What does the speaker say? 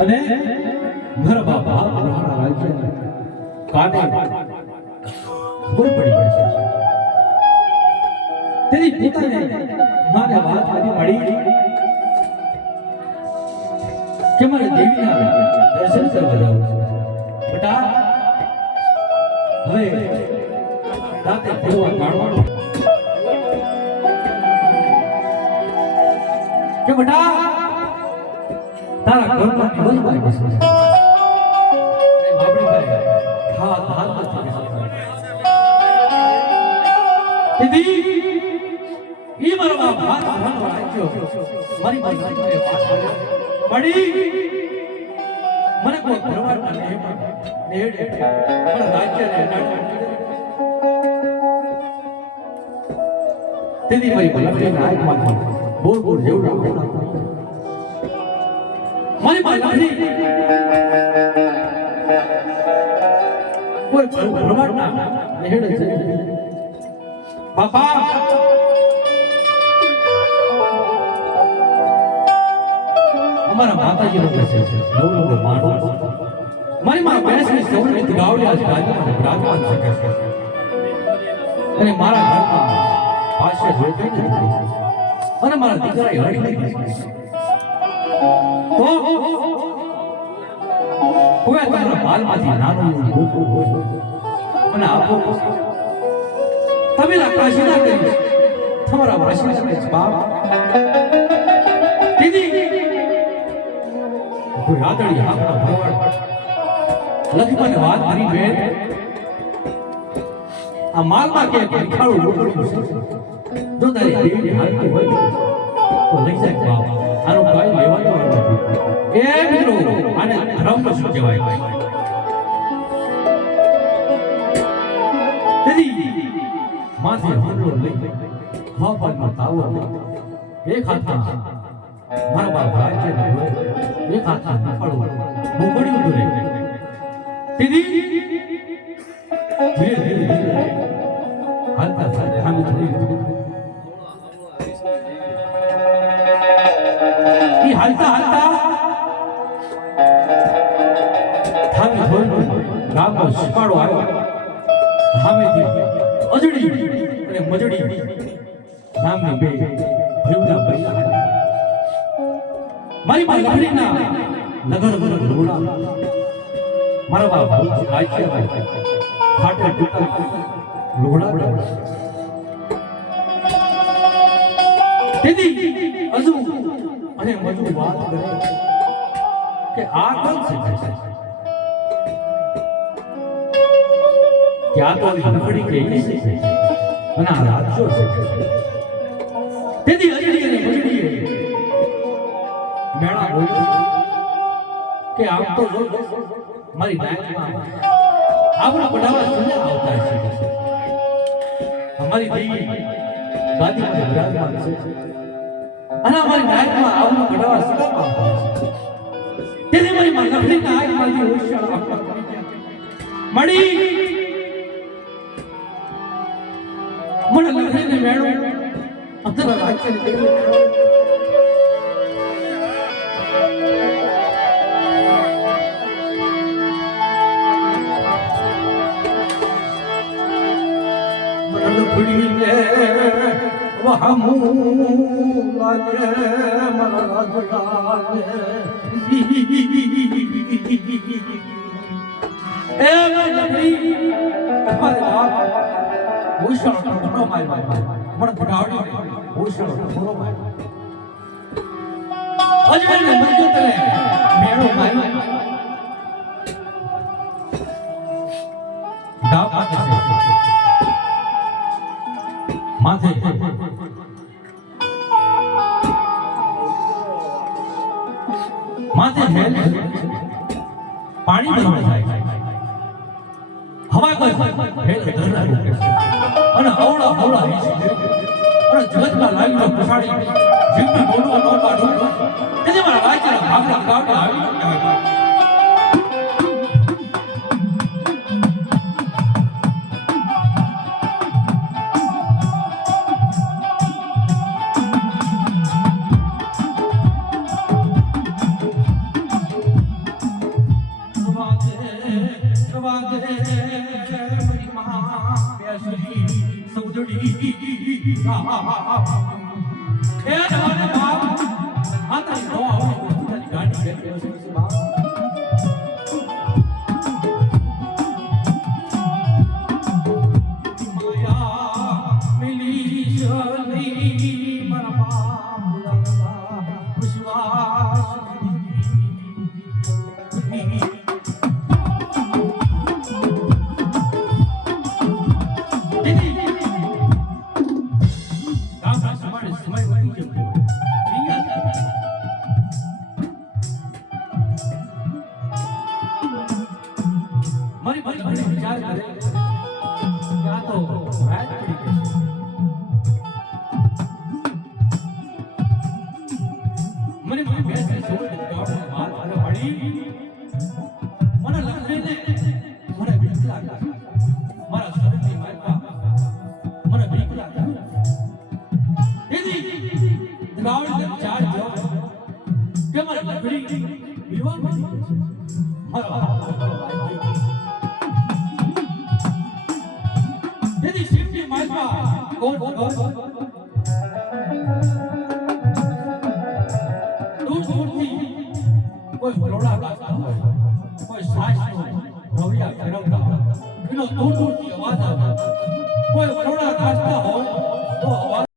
અને મારા બાપા રાણા રાજ્ય કાને તેની પોતાને મારે વાત આવી મળી કે મારે દેવીના દર્શન કરવા જાવ બેટા, હવે રાતે ભૂવા કાઢવાનો કે બેટા, તારા ઘરમાં દિવસમાં બેસે ભાઈ, હા હાલ નથી દીદી, ઈ મારો બાપ હાથ ભરવાનો રાખ્યો. મારી મને વાત પડી, મને કોઈ ભરવાડના નેહમાં નેહડે મને રાજ્ય ને તેથી મારી ભલામણીના આંખમાં બોલ બોલ જેવું રાખો મારી ભલામણી કોઈ ભરવાડના નેહડે છે બાપા અમારા માતાજી નો મેસેજ છે નવ નવ માણો મારી માં બેસની સૌને ગાવડિયા જ રાજ્યમાં બિરાજમાન શકે છે અને મારા ઘરમાં પાસે જોઈ નથી અને મારા દીકરા છે. તો કોઈ તમારા બાલમાંથી નાનું અને આપો. તમે કાશી ના કરી તમારા વાસી છે, બાપ. દીદી. કોઈ રાતડી આપણા ભરવાડ. લખી મને વાત કરી, બેન. આ માલમાં કે ભીખાડું છે? જો તારી દેવી હાલતી હોય તો લઈ જાય બાપ આનો કાઈ લેવા દેવાનું નથી. એ મિત્રો, આને ધર્મ શું કહેવાય? તેથી માથે હમલો લઈ હવામાનમાં તાવો એક હાથમાં મારા બાપ રાજ્ય ને એક હાથમાં નફાળું મોકળ્યું દોરે. દીદી ધીરે ધીરે ધીરે હાલતા સાથે સામે થોડી ઈ હાલતા હાલતા થામી થોડી ગામનો શિપાળો આવ્યો સામેથી અજડી અને મજડી નામની બે ભયુના બૈરા મારી મારા બાપ ફાટે તૂટા લુગડા તેથી અજુ અને મજુ વાત કરે કે આ કોણ છે? ક્યાં તો લખડી કે શીખે છે? અને આ રાજ્યો છે. તેથી અજડી અને મજડીએ મેળા બોલ્યો કે આમ તો મારી નાયકમાં આપણા બધાવા સુન્યા આવતા છે અમારી દેવી ગાદીમાં વિરાજમાન છે. અને અમારી નાયકમાં આવનું બધાવા સગામાં આવતા છે. તેથી મારી માં નખડીના આંખમાંથી હોશિયાર મળી મને લખડીને મેળો અત્યારે દેવી લખડીને વહમુ લાગે મારા રાજલાને એ લખડી તમારે બાપ ભૂષણ માર માર માથે. માથે હેલ. પાણી ભરવા જાય. હવા કોઈ હેલ ધરના રૂપે અને અવળા અવળા અને જગતમાં લાગીનો પછાડી જીવને બોલવા ન કાઢું તેથી મારા વાચા ભાગલા કાવડા આવી. હે જવાને બાપ. માતાની નો આવે. તારી ગાડી લઈ છે બાપ મારી મને વિચાર કરે કે આ તો પડી. મને મારી બેસે જોડે ગાવડે માર મારે વાળી મને લખીને મને બીક મારા શરીરની મને બીક લાગે એની ગાવડે ચાર જો કે મારે લખડી વિવાહ મારો કોઈ ભલોડા